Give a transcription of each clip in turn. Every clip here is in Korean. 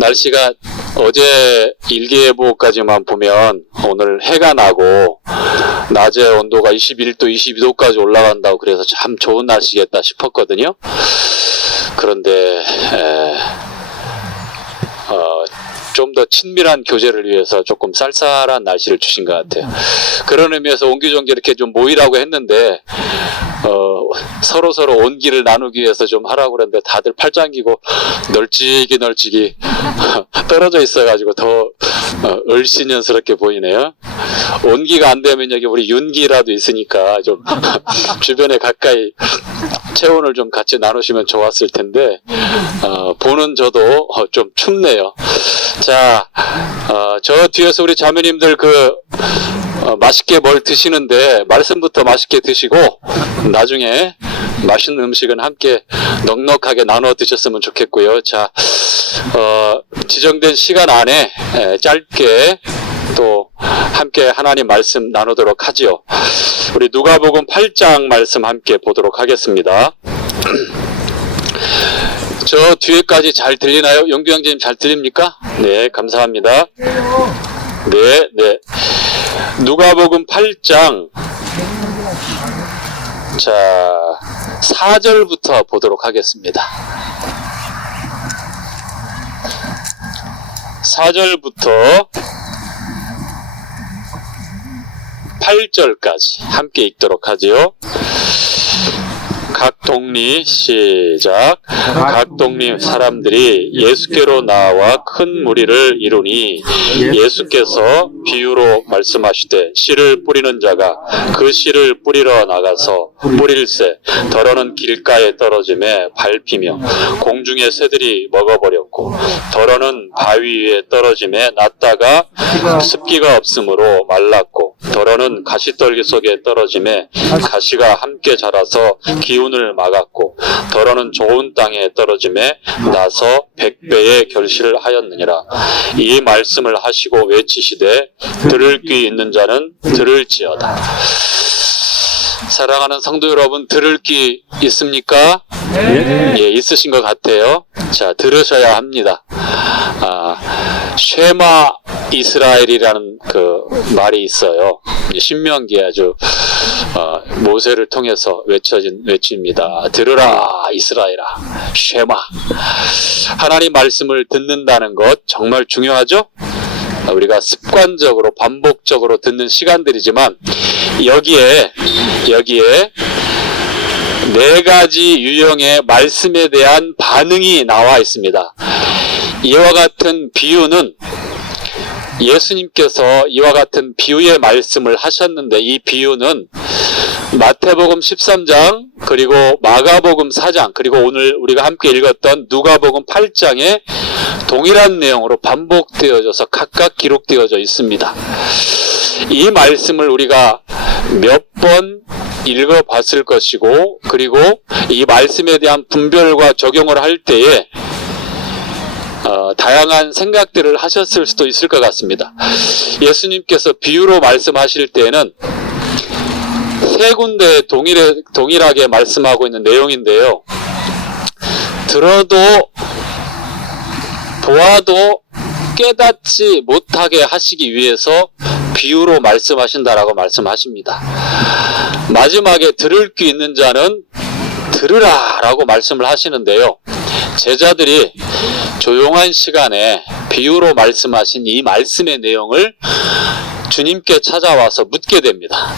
날씨가 어제 일기예보까지만 보면 오늘 해가 나고 낮에 온도가 21도, 22도까지 올라간다고 그래서 참 좋은 날씨겠다 싶었거든요. 그런데 좀 더 친밀한 교제를 위해서 조금 쌀쌀한 날씨를 주신 것 같아요. 그런 의미에서 옹기종기 이렇게 좀 모이라고 했는데 서로 온기를 나누기 위해서 좀 하라고 그랬는데 다들 팔짱 끼고 널찍이 떨어져 있어가지고 더 을씨년스럽게 보이네요. 온기가 안 되면 여기 우리 윤기라도 있으니까 좀 주변에 가까이 체온을 좀 같이 나누시면 좋았을 텐데 보는 저도 좀 춥네요. 자, 저 뒤에서 우리 자매님들 맛있게 뭘 드시는데 말씀부터 맛있게 드시고 나중에 맛있는 음식은 함께 넉넉하게 나눠 드셨으면 좋겠고요. 자, 지정된 시간 안에 짧게 또 함께 하나님 말씀 나누도록 하지요. 우리 누가복음 8장 말씀 함께 보도록 하겠습니다. 저 뒤에까지 잘 들리나요? 영규 형제님 잘 들립니까? 네, 감사합니다. 네. 누가복음 8장 자 4절부터 보도록 하겠습니다. 4절부터 8절까지 함께 읽도록 하지요. 각 동리 시작. 각 동리 사람들이 예수께로 나와 큰 무리를 이루니 예수께서 비유로 말씀하시되 씨를 뿌리는 자가 그 씨를 뿌리러 나가서 뿌릴새 더러는 길가에 떨어짐에 밟히며 공중의 새들이 먹어버렸고 더러는 바위 위에 떨어짐에 났다가 습기가 없으므로 말랐고 더러는 가시떨기 속에 떨어짐에 가시가 함께 자라서 기운을 막았고 더러는 좋은 땅에 떨어짐에 나서 100배의 결실을 하였느니라. 이 말씀을 하시고 외치시되 들을 귀 있는 자는 들을지어다. 사랑하는 성도 여러분, 들을 귀 있습니까? 네. 예, 있으신 것 같아요. 자, 들으셔야 합니다. 쉐마 이스라엘이라는 그 말이 있어요. 신명기에 아주 모세를 통해서 외쳐진 외치입니다. 들으라 이스라엘아, 쉐마. 하나님 말씀을 듣는다는 것 정말 중요하죠? 우리가 습관적으로 반복적으로 듣는 시간들이지만 여기에 네 가지 유형의 말씀에 대한 반응이 나와 있습니다. 이와 같은 비유는 예수님께서 이와 같은 비유의 말씀을 하셨는데 이 비유는 마태복음 13장 그리고 마가복음 4장 그리고 오늘 우리가 함께 읽었던 누가복음 8장에 동일한 내용으로 반복되어져서 각각 기록되어져 있습니다. 이 말씀을 우리가 몇 번 읽어봤을 것이고 그리고 이 말씀에 대한 분별과 적용을 할 때에 다양한 생각들을 하셨을 수도 있을 것 같습니다. 예수님께서 비유로 말씀하실 때에는 세 군데 동일하게 말씀하고 있는 내용인데요. 들어도 보아도 깨닫지 못하게 하시기 위해서 비유로 말씀하신다라고 말씀하십니다. 마지막에 들을 귀 있는 자는 들으라 라고 말씀을 하시는데요. 제자들이 조용한 시간에 비유로 말씀하신 이 말씀의 내용을 주님께 찾아와서 묻게 됩니다.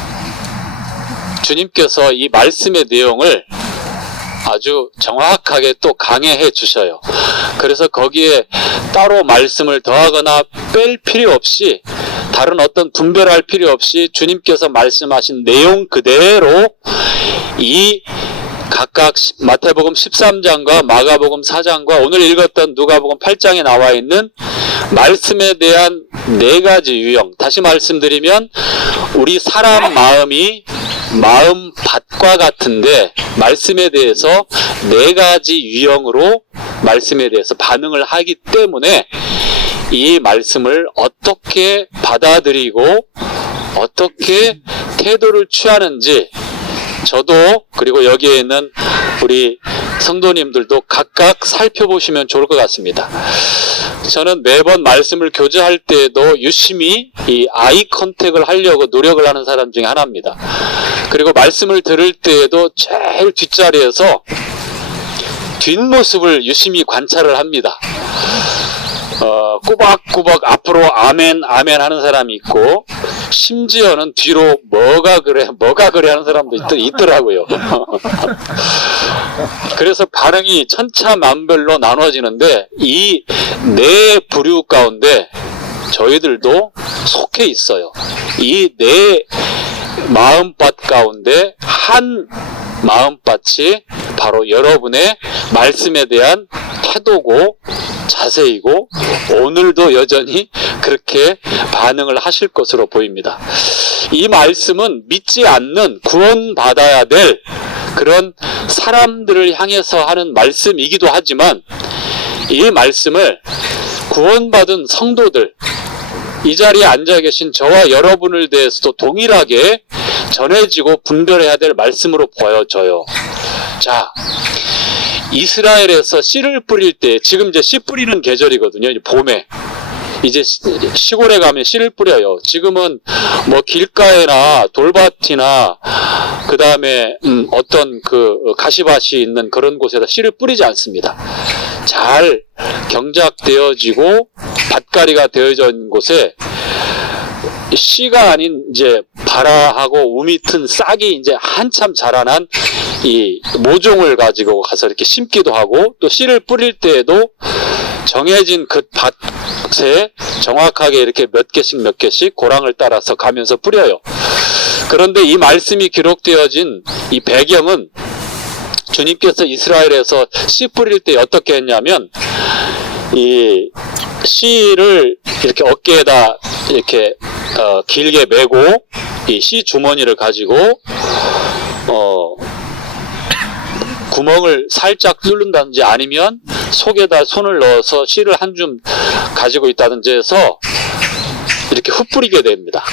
주님께서 이 말씀의 내용을 아주 정확하게 또 강해해 주셔요. 그래서 거기에 따로 말씀을 더하거나 뺄 필요 없이 다른 어떤 분별할 필요 없이 주님께서 말씀하신 내용 그대로 이 각각 마태복음 13장과 마가복음 4장과 오늘 읽었던 누가복음 8장에 나와 있는 말씀에 대한 네 가지 유형. 다시 말씀드리면 우리 사람 마음이 마음밭과 같은데 말씀에 대해서 네 가지 유형으로 말씀에 대해서 반응을 하기 때문에 이 말씀을 어떻게 받아들이고 어떻게 태도를 취하는지 저도 그리고 여기에 있는 우리 성도님들도 각각 살펴보시면 좋을 것 같습니다. 저는 매번 말씀을 교제할 때에도 유심히 이 아이 컨택을 하려고 노력을 하는 사람 중에 하나입니다. 그리고 말씀을 들을 때에도 제일 뒷자리에서 뒷모습을 유심히 관찰을 합니다. 꾸벅꾸벅 앞으로 아멘 아멘 하는 사람이 있고, 심지어는 뒤로 뭐가 그래 하는 사람도 있더라고요. 그래서 반응이 천차만별로 나눠지는데, 이 네 부류 가운데 저희들도 속해 있어요. 이 네 마음밭 가운데 한 마음밭이 바로 여러분의 말씀에 대한 태도고 자세이고, 오늘도 여전히 그렇게 반응을 하실 것으로 보입니다. 이 말씀은 믿지 않는 구원받아야 될 그런 사람들을 향해서 하는 말씀이기도 하지만, 이 말씀을 구원받은 성도들, 이 자리에 앉아 계신 저와 여러분을 대해서도 동일하게 전해지고 분별해야 될 말씀으로 보여져요. 자, 이스라엘에서 씨를 뿌릴 때, 지금 이제 씨 뿌리는 계절이거든요. 이제 봄에. 이제 시골에 가면 씨를 뿌려요. 지금은 뭐 길가에나 돌밭이나 그 다음에 어떤 그 가시밭이 있는 그런 곳에다 씨를 뿌리지 않습니다. 잘 경작되어지고 밭가리가 되어져 있는 곳에 씨가 아닌 이제 발아하고 우미 튼 싹이 이제 한참 자라난 이 모종을 가지고 가서 이렇게 심기도 하고, 또 씨를 뿌릴 때에도 정해진 그 밭에 정확하게 이렇게 몇 개씩 고랑을 따라서 가면서 뿌려요. 그런데 이 말씀이 기록되어진 이 배경은, 주님께서 이스라엘에서 씨 뿌릴 때 어떻게 했냐면, 이 씨를 이렇게 어깨에다 이렇게 길게 메고, 이 씨 주머니를 가지고 구멍을 살짝 뚫는다든지, 아니면 속에다 손을 넣어서 씨를 한 줌 가지고 있다든지 해서 이렇게 흩뿌리게 됩니다.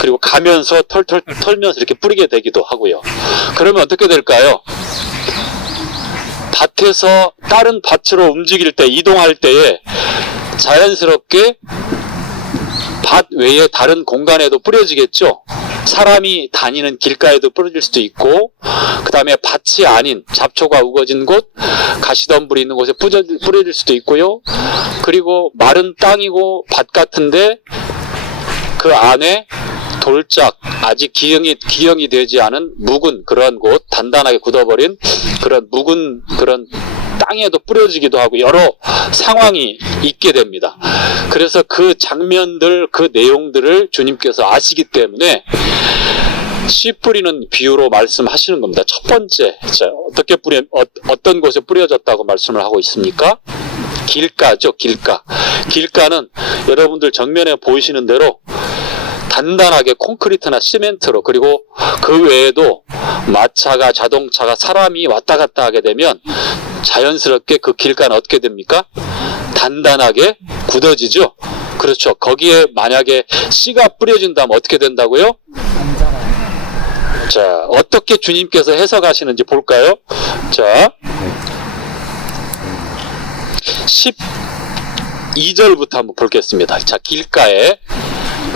그리고 가면서 털면서 이렇게 뿌리게 되기도 하고요. 그러면 어떻게 될까요? 밭에서 다른 밭으로 움직일 때, 이동할 때에 자연스럽게 밭 외에 다른 공간에도 뿌려지겠죠. 사람이 다니는 길가에도 뿌려질 수도 있고, 그 다음에 밭이 아닌 잡초가 우거진 곳, 가시덤불이 있는 곳에 뿌려질 수도 있고요. 그리고 마른 땅이고 밭 같은데 그 안에 돌짝 아직 기형이 되지 않은 묵은 그런 곳, 단단하게 굳어버린 그런 묵은 그런 땅에도 뿌려지기도 하고, 여러 상황이 있게 됩니다. 그래서 그 장면들, 그 내용들을 주님께서 아시기 때문에 씨 뿌리는 비유로 말씀하시는 겁니다. 첫 번째, 어떻게 어떤 곳에 뿌려졌다고 말씀을 하고 있습니까? 길가죠, 길가. 길가는 여러분들 정면에 보이시는 대로 단단하게 콘크리트나 시멘트로, 그리고 그 외에도 마차가, 자동차가, 사람이 왔다 갔다 하게 되면 자연스럽게 그 길가는 어떻게 됩니까? 단단하게 굳어지죠. 그렇죠. 거기에 만약에 씨가 뿌려진다면 어떻게 된다고요? 자, 어떻게 주님께서 해석하시는지 볼까요? 자, 12절부터 한번 보겠습니다. 자, 길가에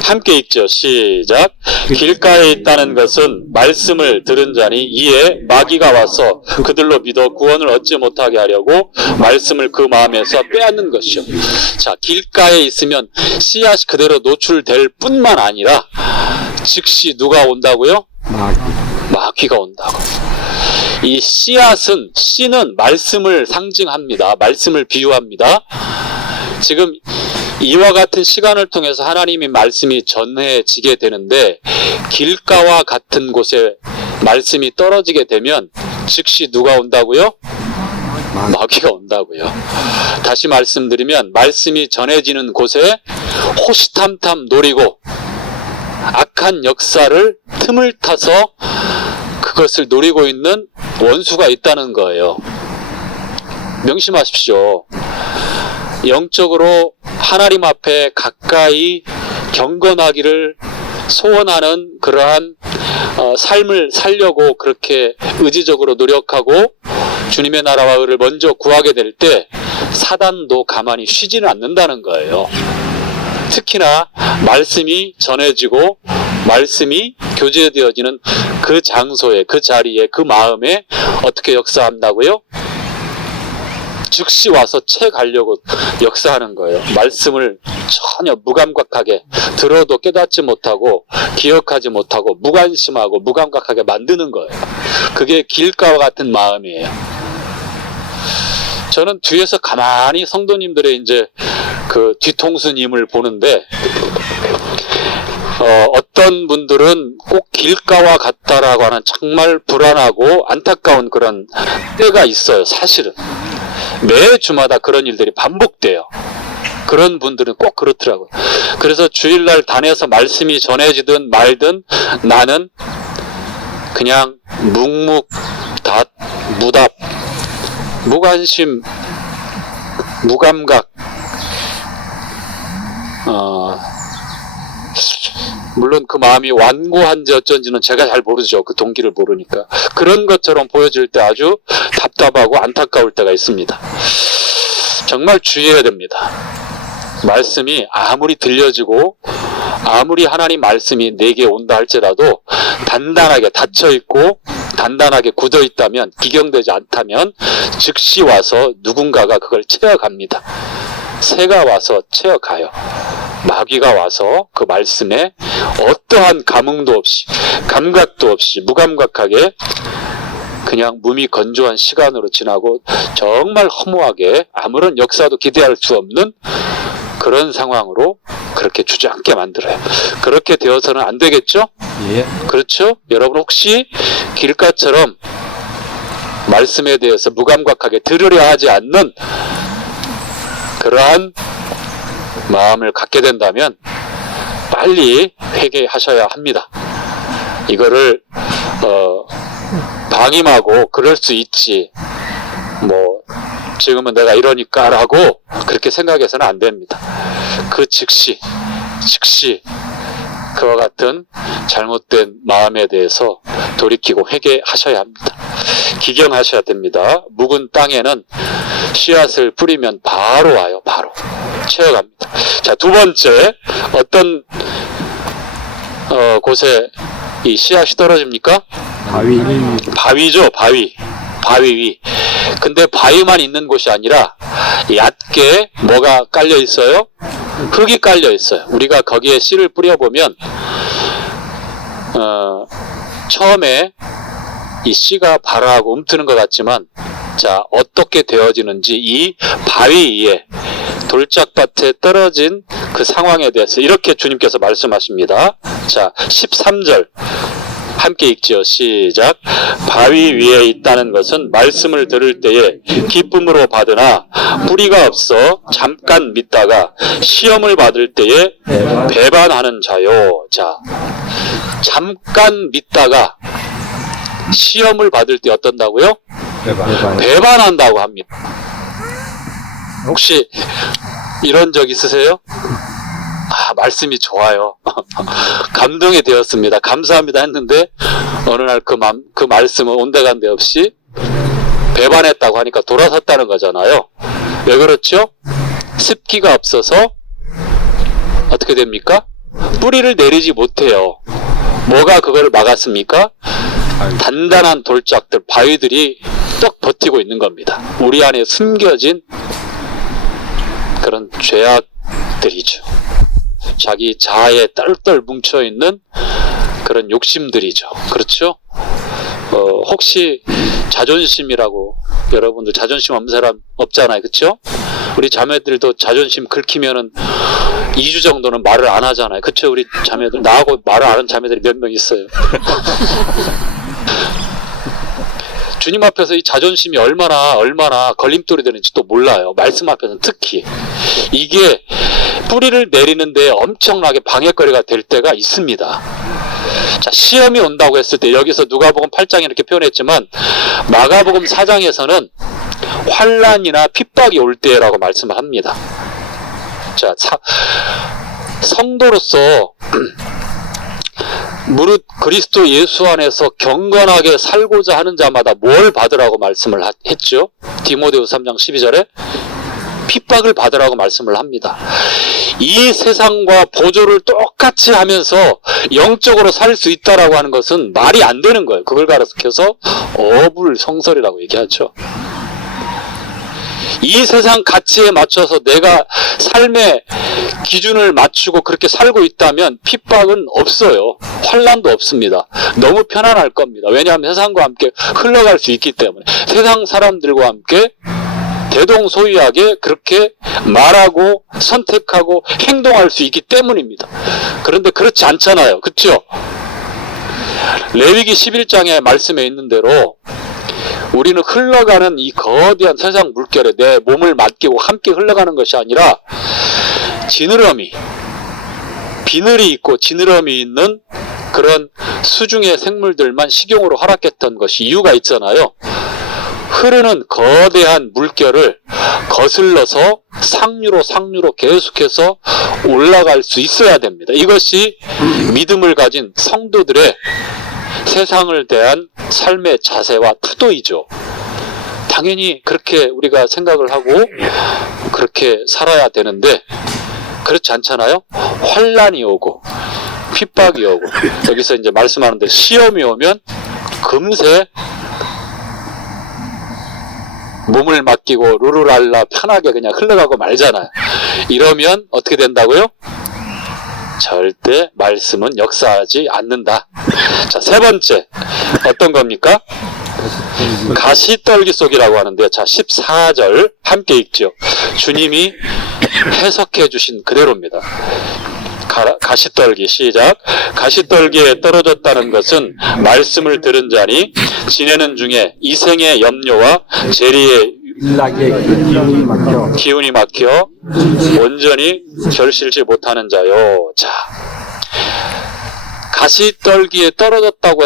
함께 읽죠. 시작. 길가에 있다는 것은 말씀을 들은 자니, 이에 마귀가 와서 그들로 믿어 구원을 얻지 못하게 하려고 말씀을 그 마음에서 빼앗는 것이요. 자, 길가에 있으면 씨앗이 그대로 노출될 뿐만 아니라 즉시 누가 온다고요? 마귀가 온다고. 이 씨는 말씀을 상징합니다. 말씀을 비유합니다. 지금 이와 같은 시간을 통해서 하나님의 말씀이 전해지게 되는데, 길가와 같은 곳에 말씀이 떨어지게 되면 즉시 누가 온다고요? 마귀가 온다고요. 다시 말씀드리면, 말씀이 전해지는 곳에 호시탐탐 노리고 악한 역사를 틈을 타서 그것을 노리고 있는 원수가 있다는 거예요. 명심하십시오. 영적으로 하나님 앞에 가까이 경건하기를 소원하는 그러한 삶을 살려고 그렇게 의지적으로 노력하고 주님의 나라와 의를 먼저 구하게 될 때 사단도 가만히 쉬지는 않는다는 거예요. 특히나 말씀이 전해지고 말씀이 교제되어지는 그 장소에, 그 자리에, 그 마음에 어떻게 역사한다고요? 즉시 와서 채가려고 역사하는 거예요. 말씀을 전혀 무감각하게 들어도 깨닫지 못하고 기억하지 못하고 무관심하고 무감각하게 만드는 거예요. 그게 길가와 같은 마음이에요. 저는 뒤에서 가만히 성도님들의 이제 그 뒤통수님을 보는데 어떤 분들은 꼭 길가와 같다라고 하는 정말 불안하고 안타까운 그런 때가 있어요. 사실은 매 주마다 그런 일들이 반복돼요. 그런 분들은 꼭 그렇더라고요. 그래서 주일날 단에서 말씀이 전해지든 말든 나는 그냥 묵묵답, 무답, 무관심, 무감각, 물론 그 마음이 완고한지 어쩐지는 제가 잘 모르죠. 그 동기를 모르니까. 그런 것처럼 보여질 때 아주 답답하고 안타까울 때가 있습니다. 정말 주의해야 됩니다. 말씀이 아무리 들려지고 아무리 하나님 말씀이 내게 온다 할지라도 단단하게 닫혀있고 단단하게 굳어있다면, 기경되지 않다면 즉시 와서 누군가가 그걸 채워갑니다. 새가 와서 채워가요. 마귀가 와서 그 말씀에 어떠한 감흥도 없이 감각도 없이 무감각하게 그냥 몸이 건조한 시간으로 지나고 정말 허무하게 아무런 역사도 기대할 수 없는 그런 상황으로 그렇게 주저앉게 만들어요. 그렇게 되어서는 안 되겠죠? 예. 그렇죠? 여러분 혹시 길가처럼 말씀에 대해서 무감각하게 들으려 하지 않는 그러한 마음을 갖게 된다면 빨리 회개하셔야 합니다. 이거를 방임하고 그럴 수 있지, 뭐 지금은 내가 이러니까 라고 그렇게 생각해서는 안 됩니다. 그 즉시 그와 같은 잘못된 마음에 대해서 돌이키고 회개하셔야 합니다. 기경하셔야 됩니다. 묵은 땅에는 씨앗을 뿌리면 바로 와요. 바로 채워갑니다. 자, 두 번째, 어떤 곳에 이 씨앗이 떨어집니까? 바위죠. 바위 위. 근데 바위만 있는 곳이 아니라 얕게 뭐가 깔려 있어요? 흙이 깔려 있어요. 우리가 거기에 씨를 뿌려보면 처음에 이 씨가 발아하고 움트는 것 같지만, 자, 어떻게 되어지는지 이 바위 위에 돌짝밭에 떨어진 그 상황에 대해서 이렇게 주님께서 말씀하십니다. 자, 13절 함께 읽지요. 시작. 바위 위에 있다는 것은 말씀을 들을 때에 기쁨으로 받으나 뿌리가 없어 잠깐 믿다가 시험을 받을 때에 배반하는 자요. 자, 잠깐 믿다가 시험을 받을 때 어떤다고요? 배반한다고 합니다. 혹시 이런 적 있으세요? 말씀이 좋아요. 감동이 되었습니다. 감사합니다 했는데 어느 날 그 말씀은 온데간데 없이 배반했다고 하니까 돌아섰다는 거잖아요. 왜 그렇죠? 습기가 없어서 어떻게 됩니까? 뿌리를 내리지 못해요. 뭐가 그걸 막았습니까? 단단한 돌짝들, 바위들이 떡 버티고 있는 겁니다. 우리 안에 숨겨진 그런 죄악들이죠. 자기 자아에 딸딸 뭉쳐있는 그런 욕심들이죠. 그렇죠? 혹시 자존심이라고, 여러분들 자존심 없는 사람 없잖아요. 그렇죠? 우리 자매들도 자존심 긁히면은 2주 정도는 말을 안 하잖아요. 그렇죠? 우리 자매들, 나하고 말을 안 하는 자매들이 몇 명 있어요. 주님 앞에서 이 자존심이 얼마나 걸림돌이 되는지 또 몰라요. 말씀 앞에서는 특히. 이게 뿌리를 내리는데 엄청나게 방해거리가 될 때가 있습니다. 자, 시험이 온다고 했을 때 여기서 누가복음 8장에 이렇게 표현했지만 마가복음 4장에서는 환난이나 핍박이 올 때라고 말씀을 합니다. 자, 성도로서 무릇 그리스도 예수 안에서 경건하게 살고자 하는 자마다 뭘 받으라고 말씀을 했죠? 디모데후서 3장 12절에 핍박을 받으라고 말씀을 합니다. 이 세상과 보조를 똑같이 하면서 영적으로 살 수 있다라고 하는 것은 말이 안 되는 거예요. 그걸 가르쳐서 어불성설이라고 얘기하죠. 이 세상 가치에 맞춰서 내가 삶의 기준을 맞추고 그렇게 살고 있다면 핍박은 없어요. 환난도 없습니다. 너무 편안할 겁니다. 왜냐하면 세상과 함께 흘러갈 수 있기 때문에, 세상 사람들과 함께 대동소이하게 그렇게 말하고 선택하고 행동할 수 있기 때문입니다. 그런데 그렇지 않잖아요. 그렇죠? 레위기 11장의 말씀에 있는 대로 우리는 흘러가는 이 거대한 세상 물결에 내 몸을 맡기고 함께 흘러가는 것이 아니라 지느러미, 비늘이 있고 지느러미 있는 그런 수중의 생물들만 식용으로 허락했던 것이 이유가 있잖아요. 흐르는 거대한 물결을 거슬러서 상류로 계속해서 올라갈 수 있어야 됩니다. 이것이 믿음을 가진 성도들의 세상을 대한 삶의 자세와 태도이죠. 당연히 그렇게 우리가 생각을 하고 그렇게 살아야 되는데 그렇지 않잖아요. 환난이 오고 핍박이 오고 여기서 이제 말씀하는데 시험이 오면 금세 몸을 맡기고 루루랄라 편하게 그냥 흘러가고 말잖아요. 이러면 어떻게 된다고요? 절대 말씀은 역사하지 않는다. 자, 세 번째 어떤 겁니까? 가시떨기 속이라고 하는데, 자 14절 함께 읽죠. 주님이 해석해 주신 그대로입니다. 가시떨기 시작. 가시떨기에 떨어졌다는 것은 말씀을 들은 자니 지내는 중에 이생의 염려와 재리의 기운이 막혀 온전히 결실지 못하는 자요. 자, 가시떨기에 떨어졌다고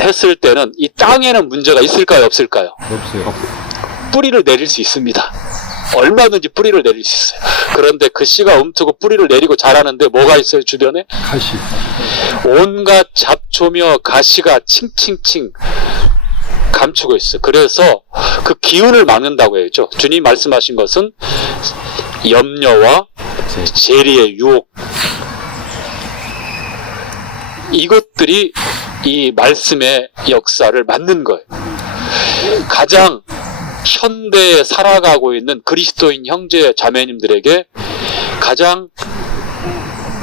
했을 때는 이 땅에는 문제가 있을까요, 없을까요? 없어요. 뿌리를 내릴 수 있습니다. 얼마든지 뿌리를 내릴 수 있어요. 그런데 그 씨가 움트고 뿌리를 내리고 자라는데 뭐가 있어요, 주변에? 가시. 온갖 잡초며 가시가 칭칭칭 감추고 있어요. 그래서 그 기운을 막는다고 했죠. 주님 말씀하신 것은 염려와 재리의 유혹, 이것들이 이 말씀의 역사를 맞는 거예요. 가장 현대에 살아가고 있는 그리스도인 형제 자매님들에게 가장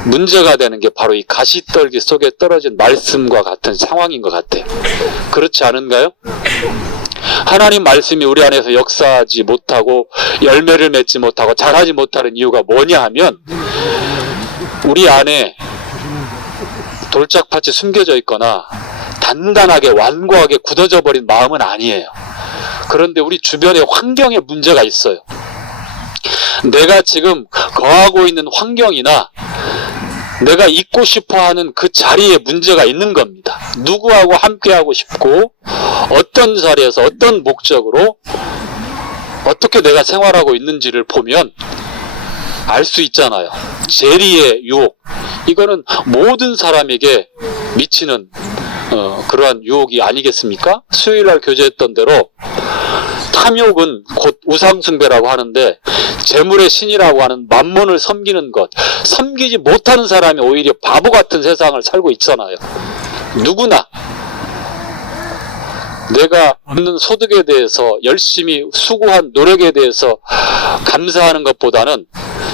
문제가 되는 게 바로 이 가시떨기 속에 떨어진 말씀과 같은 상황인 것 같아요. 그렇지 않은가요? 하나님 말씀이 우리 안에서 역사하지 못하고 열매를 맺지 못하고 자라지 못하는 이유가 뭐냐 하면 우리 안에 돌짝밭이 숨겨져 있거나 단단하게 완고하게 굳어져 버린 마음은 아니에요. 그런데 우리 주변에 환경에 문제가 있어요. 내가 지금 거하고 있는 환경이나 내가 있고 싶어하는 그 자리에 문제가 있는 겁니다. 누구하고 함께하고 싶고 어떤 자리에서 어떤 목적으로 어떻게 내가 생활하고 있는지를 보면 알 수 있잖아요. 재리의 유혹, 이거는 모든 사람에게 미치는 그러한 유혹이 아니겠습니까? 수요일날 교제했던 대로 탐욕은 곧 우상숭배라고 하는데 재물의 신이라고 하는 만몬을 섬기는 것, 섬기지 못하는 사람이 오히려 바보 같은 세상을 살고 있잖아요. 누구나 내가 얻는 소득에 대해서 열심히 수고한 노력에 대해서 감사하는 것보다는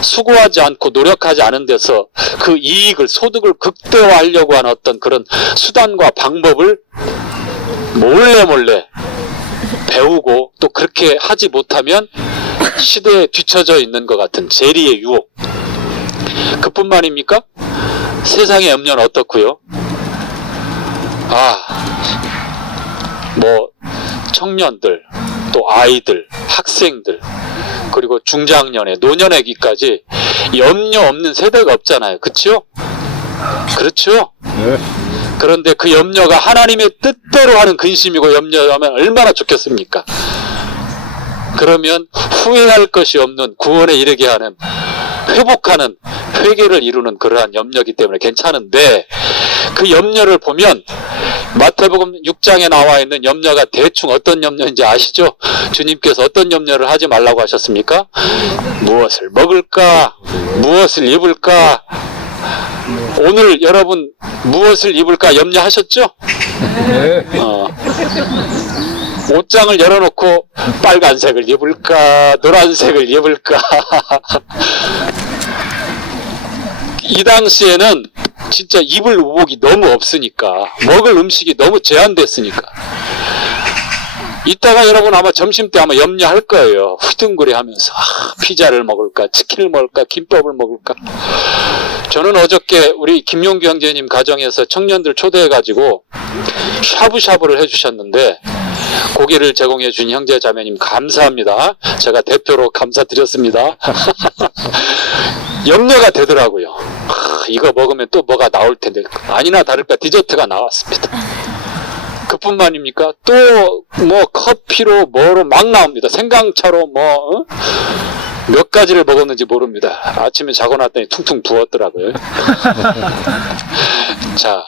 수고하지 않고 노력하지 않은 데서 그 이익을, 소득을 극대화하려고 하는 어떤 그런 수단과 방법을 몰래 배우고 또 그렇게 하지 못하면 시대에 뒤처져 있는 것 같은 재리의 유혹. 그뿐만입니까? 세상의 염려는 어떻고요? 청년들, 또 아이들, 학생들, 그리고 중장년에, 노년애기까지 염려 없는 세대가 없잖아요. 그렇죠? 그렇죠? 네. 그런데 그 염려가 하나님의 뜻대로 하는 근심이고 염려하면 얼마나 좋겠습니까? 그러면 후회할 것이 없는 구원에 이르게 하는 회복하는, 회개를 이루는 그러한 염려이기 때문에 괜찮은데, 그 염려를 보면 마태복음 6장에 나와 있는 염려가 대충 어떤 염려인지 아시죠? 주님께서 어떤 염려를 하지 말라고 하셨습니까? 무엇을 먹을까? 무엇을 입을까? 오늘 여러분 무엇을 입을까 염려하셨죠? 옷장을 열어놓고 빨간색을 입을까? 노란색을 입을까? 이 당시에는 진짜 입을 의복이 너무 없으니까, 먹을 음식이 너무 제한됐으니까. 이따가 여러분 아마 점심때 아마 염려할 거예요. 후둥그레 하면서 피자를 먹을까, 치킨을 먹을까, 김밥을 먹을까. 저는 어저께 우리 김용규 형제님 가정에서 청년들 초대해가지고 샤브샤브를 해주셨는데, 고기를 제공해 준 형제 자매님 감사합니다. 제가 대표로 감사드렸습니다. 염려가 되더라고요. 이거 먹으면 또 뭐가 나올 텐데. 아니나 다를까 디저트가 나왔습니다. 그뿐만입니까? 또 뭐 커피로 뭐로 막 나옵니다. 생강차로 뭐 몇 가지를 먹었는지 모릅니다. 아침에 자고 났더니 퉁퉁 부었더라고요. 자,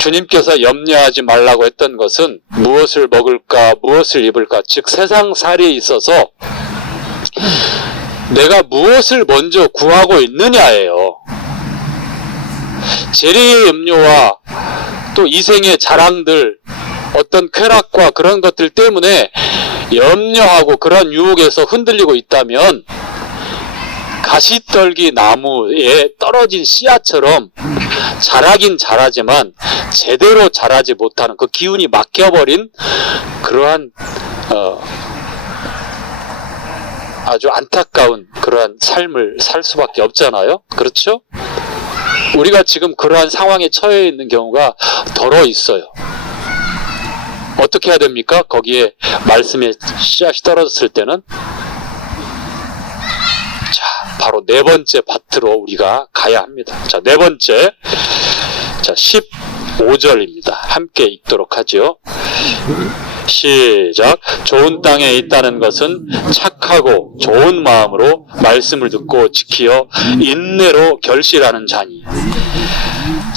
주님께서 염려하지 말라고 했던 것은 무엇을 먹을까, 무엇을 입을까, 즉 세상살이에 있어서 내가 무엇을 먼저 구하고 있느냐예요. 재래의 염려와 또 이생의 자랑들, 어떤 쾌락과 그런 것들 때문에 염려하고 그런 유혹에서 흔들리고 있다면 가시떨기 나무에 떨어진 씨앗처럼 자라긴 자라지만 제대로 자라지 못하는, 그 기운이 막혀버린 그러한 아주 안타까운 그러한 삶을 살 수밖에 없잖아요. 그렇죠? 우리가 지금 그러한 상황에 처해 있는 경우가 더러 있어요. 어떻게 해야 됩니까? 거기에 말씀의 씨앗이 떨어졌을 때는, 자, 바로 네 번째 밭으로 우리가 가야 합니다. 자, 네 번째, 자, 15절입니다. 함께 읽도록 하죠. 시작. 좋은 땅에 있다는 것은 착하고 좋은 마음으로 말씀을 듣고 지키어 인내로 결실하는 자니.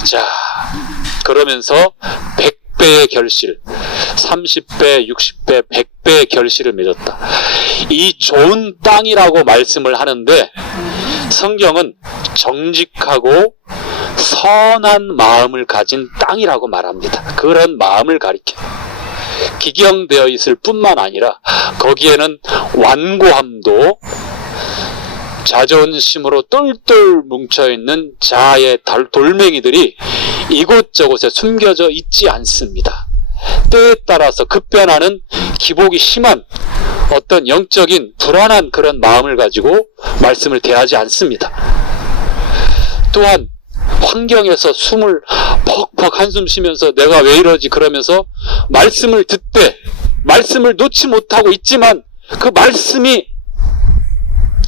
자, 그러면서 100배의 결실, 30배, 60배, 100배의 결실을 맺었다. 이 좋은 땅이라고 말씀을 하는데, 성경은 정직하고 선한 마음을 가진 땅이라고 말합니다. 그런 마음을 가리켜요. 기경되어 있을 뿐만 아니라 거기에는 완고함도, 자존심으로 똘똘 뭉쳐있는 자아의 돌멩이들이 이곳저곳에 숨겨져 있지 않습니다. 때에 따라서 급변하는 기복이 심한 어떤 영적인 불안한 그런 마음을 가지고 말씀을 대하지 않습니다. 또한 환경에서 숨을 퍽퍽 한숨 쉬면서 내가 왜 이러지 그러면서 말씀을 듣되 말씀을 놓지 못하고 있지만 그 말씀이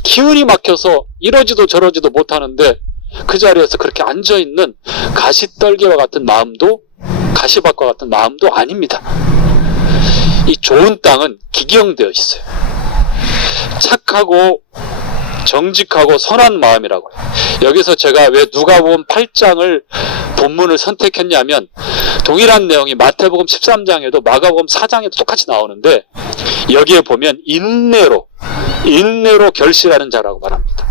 기운이 막혀서 이러지도 저러지도 못하는데 그 자리에서 그렇게 앉아있는 가시떨기와 같은 마음도, 가시밭과 같은 마음도 아닙니다. 이 좋은 땅은 기경되어 있어요. 착하고 정직하고 선한 마음이라고 해요. 여기서 제가 왜 누가복음 8장을 본문을 선택했냐면, 동일한 내용이 마태복음 13장에도 마가복음 4장에도 똑같이 나오는데, 여기에 보면 인내로 결실하는 자라고 말합니다.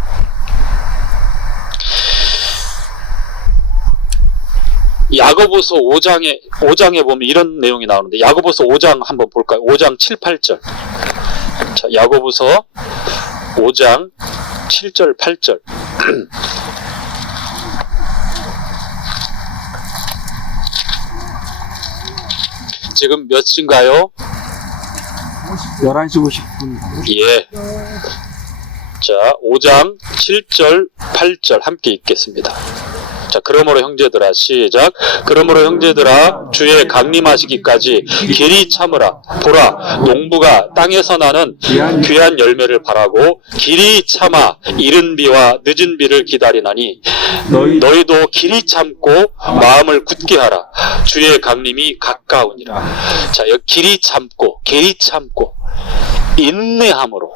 야고보서 5장에 보면 이런 내용이 나오는데, 야고보서 5장 한번 볼까요? 5장 7, 8절. 자, 야고보서 5장 7절, 8절. 지금 몇 시인가요? 11시 50분. 예. 자, 5장 7절, 8절 함께 읽겠습니다. 자, 그러므로 형제들아, 시작. 그러므로 형제들아, 주의 강림하시기까지 길이 참으라. 보라, 농부가 땅에서 나는 귀한 열매를 바라고 길이 참아 이른 비와 늦은 비를 기다리나니, 너희도 길이 참고 마음을 굳게 하라. 주의 강림이 가까우니라. 자, 여기 길이 참고 인내함으로.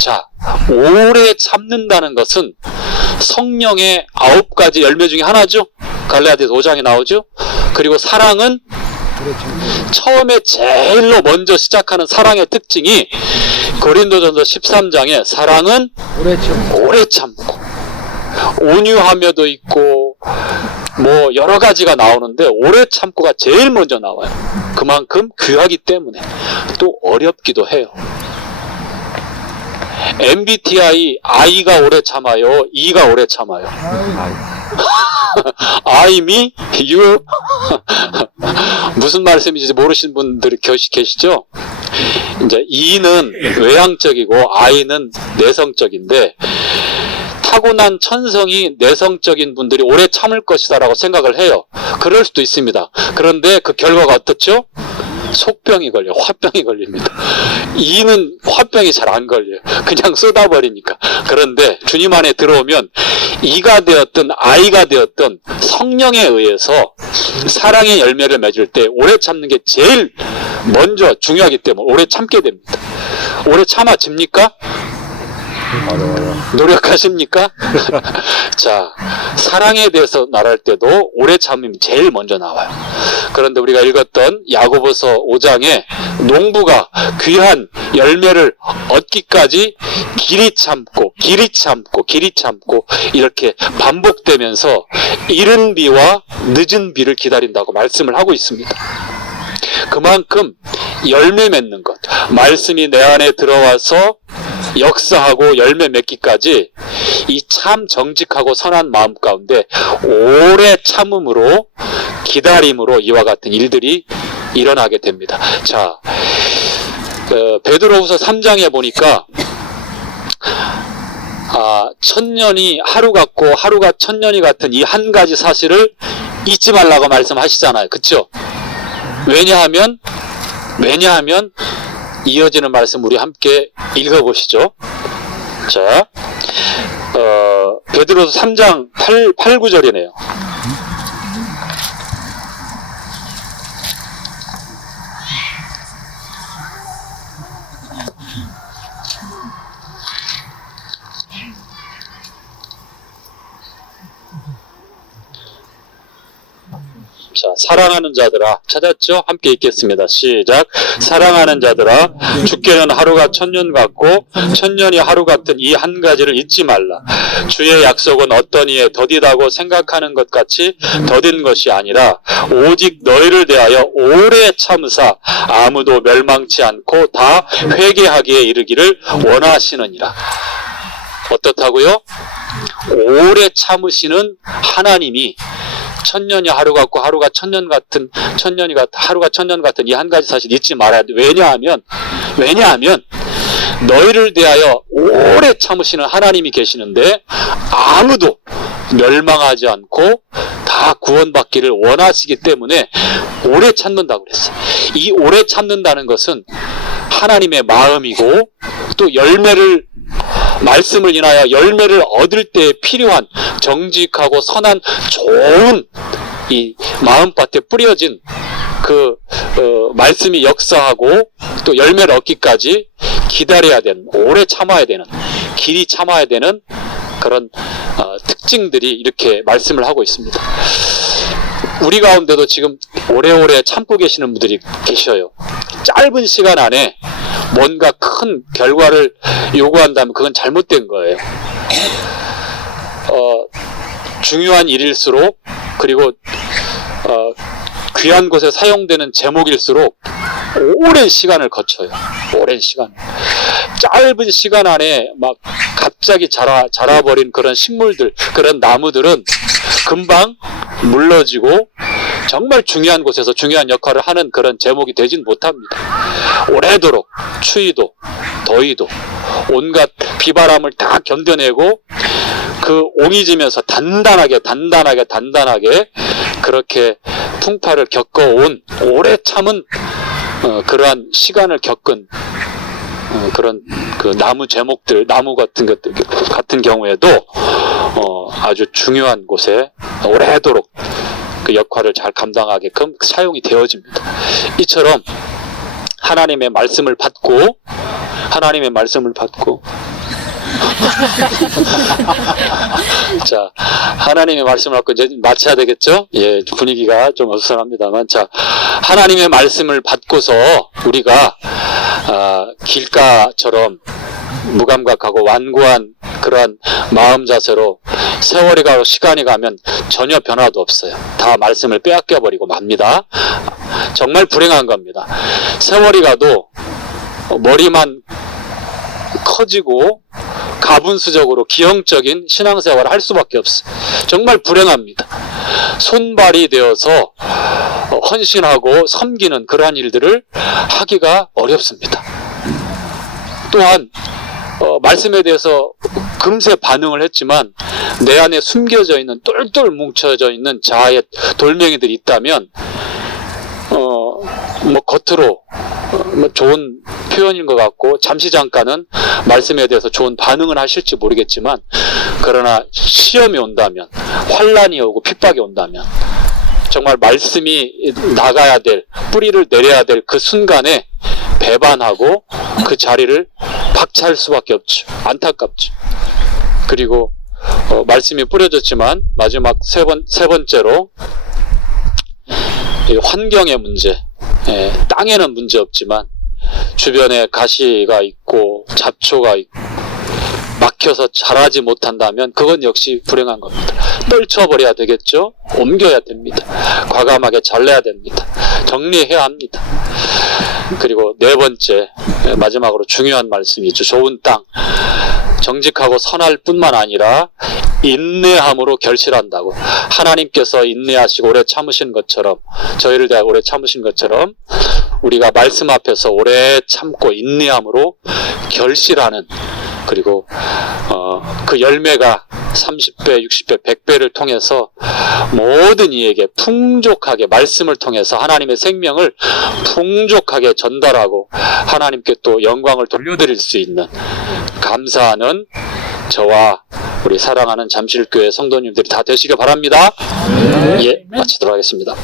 자, 오래 참는다는 것은 성령의 9가지 열매 중에 하나죠. 갈라디아서 5장에 나오죠. 그리고 사랑은 처음에 제일로 먼저 시작하는 사랑의 특징이 고린도전서 13장에 사랑은 오래 참고 온유하며도 있고 뭐 여러 가지가 나오는데 오래 참고가 제일 먼저 나와요. 그만큼 귀하기 때문에 또 어렵기도 해요. MBTI I가 오래 참아요, E가 오래 참아요. I, me, you. 무슨 말씀인지 모르시는 분들이 계시죠? 이제 E는 외향적이고 I는 내성적인데 타고난 천성이 내성적인 분들이 오래 참을 것이다라고 생각을 해요. 그럴 수도 있습니다. 그런데 그 결과가 어떻죠? 속병이 걸려요. 화병이 걸립니다. 이는 화병이 잘 안 걸려요. 그냥 쏟아버리니까. 그런데 주님 안에 들어오면 이가 되었든 아이가 되었든 성령에 의해서 사랑의 열매를 맺을 때 오래 참는 게 제일 먼저 중요하기 때문에 오래 참게 됩니다. 오래 참아집니까? 노력하십니까? 자, 사랑에 대해서 말할 때도 오래 참음이 제일 먼저 나와요. 그런데 우리가 읽었던 야고보서 5장에 농부가 귀한 열매를 얻기까지 길이 참고 이렇게 반복되면서 이른 비와 늦은 비를 기다린다고 말씀을 하고 있습니다. 그만큼 열매 맺는 것, 말씀이 내 안에 들어와서 역사하고 열매 맺기까지 이 참 정직하고 선한 마음 가운데 오래 참음으로 기다림으로 이와 같은 일들이 일어나게 됩니다. 자, 베드로후서 3장에 보니까 천년이 하루 같고 하루가 천년이 같은 이 한 가지 사실을 잊지 말라고 말씀하시잖아요. 그렇죠? 왜냐하면 이어지는 말씀 우리 함께 읽어보시죠. 자, 베드로서 3장 8, 9절이네요. 자, 사랑하는 자들아, 찾았죠? 함께 읽겠습니다. 시작. 사랑하는 자들아, 주께는 하루가 천년 같고 천년이 하루 같은 이 한 가지를 잊지 말라. 주의 약속은 어떤 이에 더디다고 생각하는 것 같이 더딘 것이 아니라 오직 너희를 대하여 오래 참으사 아무도 멸망치 않고 다 회개하기에 이르기를 원하시느니라. 어떻다고요? 오래 참으시는 하나님이 천년이 하루 같고 하루가 천년 같은 하루가 천년 같은 이 한 가지 사실 잊지 말아야 돼. 왜냐하면 너희를 대하여 오래 참으시는 하나님이 계시는데 아무도 멸망하지 않고 다 구원받기를 원하시기 때문에 오래 참는다고 그랬어요. 이 오래 참는다는 것은 하나님의 마음이고 또 말씀을 인하여 열매를 얻을 때 필요한 정직하고 선한 좋은 이 마음밭에 뿌려진 그 말씀이 역사하고 또 열매를 얻기까지 기다려야 되는, 오래 참아야 되는, 길이 참아야 되는 그런 특징들이 이렇게 말씀을 하고 있습니다. 우리 가운데도 지금 오래오래 참고 계시는 분들이 계셔요. 짧은 시간 안에 뭔가 큰 결과를 요구한다면 그건 잘못된 거예요. 중요한 일일수록 그리고 귀한 곳에 사용되는 제목일수록 오랜 시간을 거쳐요. 오랜 시간. 짧은 시간 안에 막 갑자기 자라버린 그런 식물들, 그런 나무들은 금방 물러지고 정말 중요한 곳에서 중요한 역할을 하는 그런 제목이 되진 못합니다. 오래도록 추위도 더위도 온갖 비바람을 다 견뎌내고 그 옹이지면서 단단하게 그렇게 풍파를 겪어온 오래 참은 그러한 시간을 겪은 그런 그 나무 제목들, 나무 같은 것들 같은 경우에도 아주 중요한 곳에 오래도록 그 역할을 잘 감당하게끔 사용이 되어집니다. 이처럼 하나님의 말씀을 받고 하나님의 말씀을 받고 자, 하나님의 말씀을 받고 이제 마쳐야 되겠죠? 예, 분위기가 좀 어수선합니다만, 자, 하나님의 말씀을 받고서 우리가 길가처럼 무감각하고 완고한 그러한 마음 자세로 세월이 가고 시간이 가면 전혀 변화도 없어요. 다 말씀을 빼앗겨 버리고 맙니다. 정말 불행한 겁니다. 세월이 가도 머리만 커지고 가분수적으로 기형적인 신앙생활을 할 수밖에 없어요. 정말 불행합니다. 손발이 되어서 헌신하고 섬기는 그러한 일들을 하기가 어렵습니다. 또한 말씀에 대해서 금세 반응을 했지만 내 안에 숨겨져 있는 똘똘 뭉쳐져 있는 자아의 돌멩이들이 있다면 뭐 겉으로 뭐 좋은 표현인 것 같고 잠시 잠깐은 말씀에 대해서 좋은 반응을 하실지 모르겠지만, 그러나 시험이 온다면, 환란이 오고 핍박이 온다면 정말 말씀이 나가야 될, 뿌리를 내려야 될 그 순간에 배반하고 그 자리를 박차할 수밖에 없죠. 안타깝죠. 그리고 말씀이 뿌려졌지만 마지막 세 번째로 환경의 문제. 땅에는 문제 없지만 주변에 가시가 있고 잡초가 있고 막혀서 자라지 못한다면 그건 역시 불행한 겁니다. 떨쳐버려야 되겠죠. 옮겨야 됩니다. 과감하게 잘라야 됩니다. 정리해야 합니다. 그리고 네 번째, 마지막으로 중요한 말씀이죠. 좋은 땅, 정직하고 선할 뿐만 아니라 인내함으로 결실한다고. 하나님께서 인내하시고 오래 참으신 것처럼, 저희를 대하여 오래 참으신 것처럼 우리가 말씀 앞에서 오래 참고 인내함으로 결실하는, 그리고 그 열매가 30배, 60배, 100배를 통해서 모든 이에게 풍족하게 말씀을 통해서 하나님의 생명을 풍족하게 전달하고 하나님께 또 영광을 돌려드릴 수 있는 감사하는 저와 우리 사랑하는 잠실교회 성도님들이 다 되시길 바랍니다. 예, 마치도록 하겠습니다.